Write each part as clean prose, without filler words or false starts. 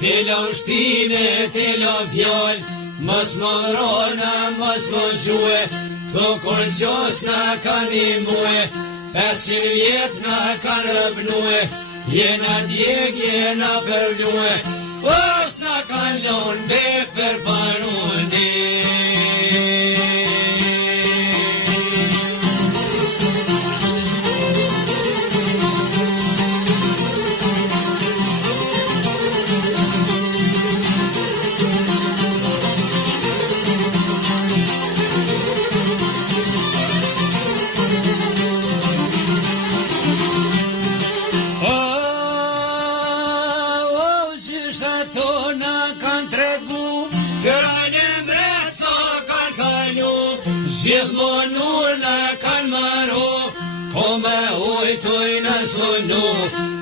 Telo shtine, telo fjall, mos më rona, mos më zhue, të kursios na kanë i muë, 500 vjet na kanë rëbnue, jena djeg, jena përlue, os na kanë lon be për parune.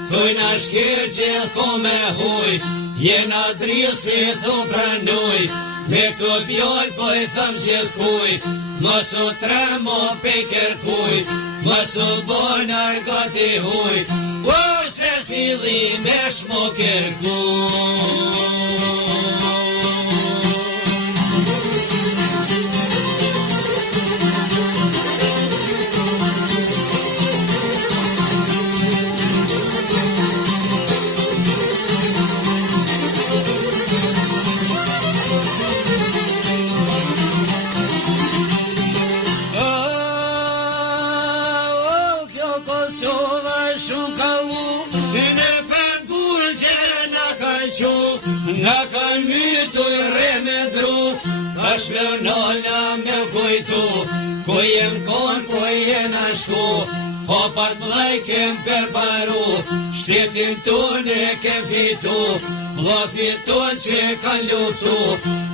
Dojna shkirë që kome huj, jena drilë si thu pranoj, me këto fjallë po i thëmë që t'kuj, mos u tremo pe kërkuj, mos u bonar gati huj, se si dhime shmo kërkuj. Nga kanë mytu i re me dru, Ashmernona me kujtu, ku jem kon, ku jena shku, hopat mlaj kem përparu, shtetin tune kem fitu, vllaznit ton që kanë luftu,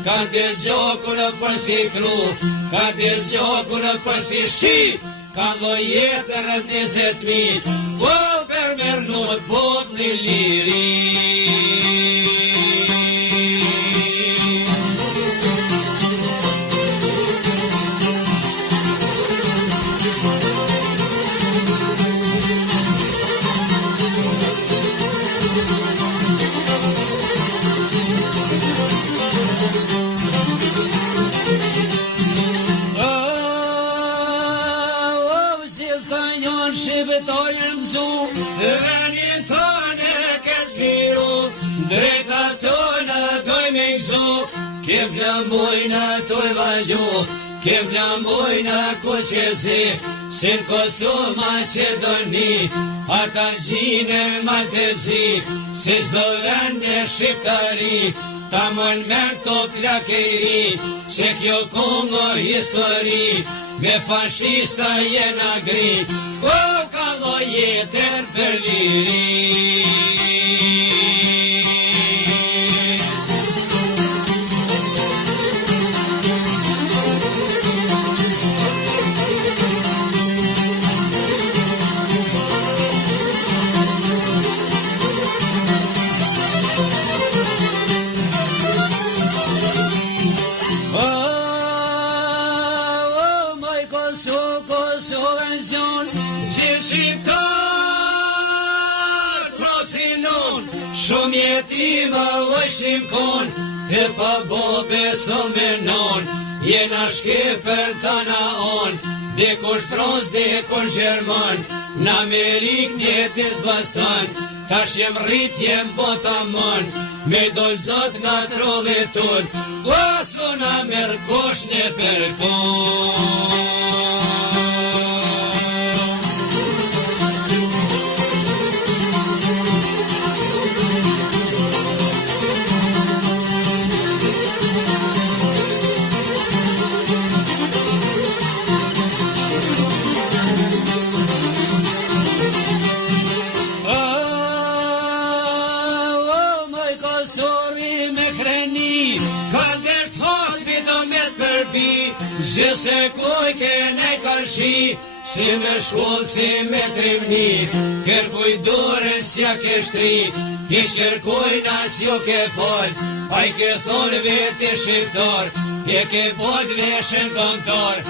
kanë dezgjokur për si kru, kanë dezgjokur për si shi, kanë llojet rreth 20.000, po për mernut populli liri. Shqiptarën gëzu, venin tëne këtë shkiru, drejta tëne doj me gëzu, ke flamojna toj valju, ke flamojna ku që zi, si në Kosovë Macedoni, ata gjine maltezi, si çdo vend e shqiptari, ta mën me të plakeri, se kjo Kongo histori, me fashista jena gri, ka llojetër për liri. Shumë jetima vëshim kon, të pa bo beso me non, jena Shqipër tana on, dikush Frans, dikush Gjerman, në Amerik njetis bastan, tash jem rrit jem botamon, me doj zot nga trollit ton, pasu në merkosh në përkon. Si se kuj kene kanë shi, si me shkoll, si me trimni, kërkuj dore s'ja ke shtri, ish kërkuj nas jo ke fol, a i ke thonë veti shqiptar, je ke bod veshen kontar,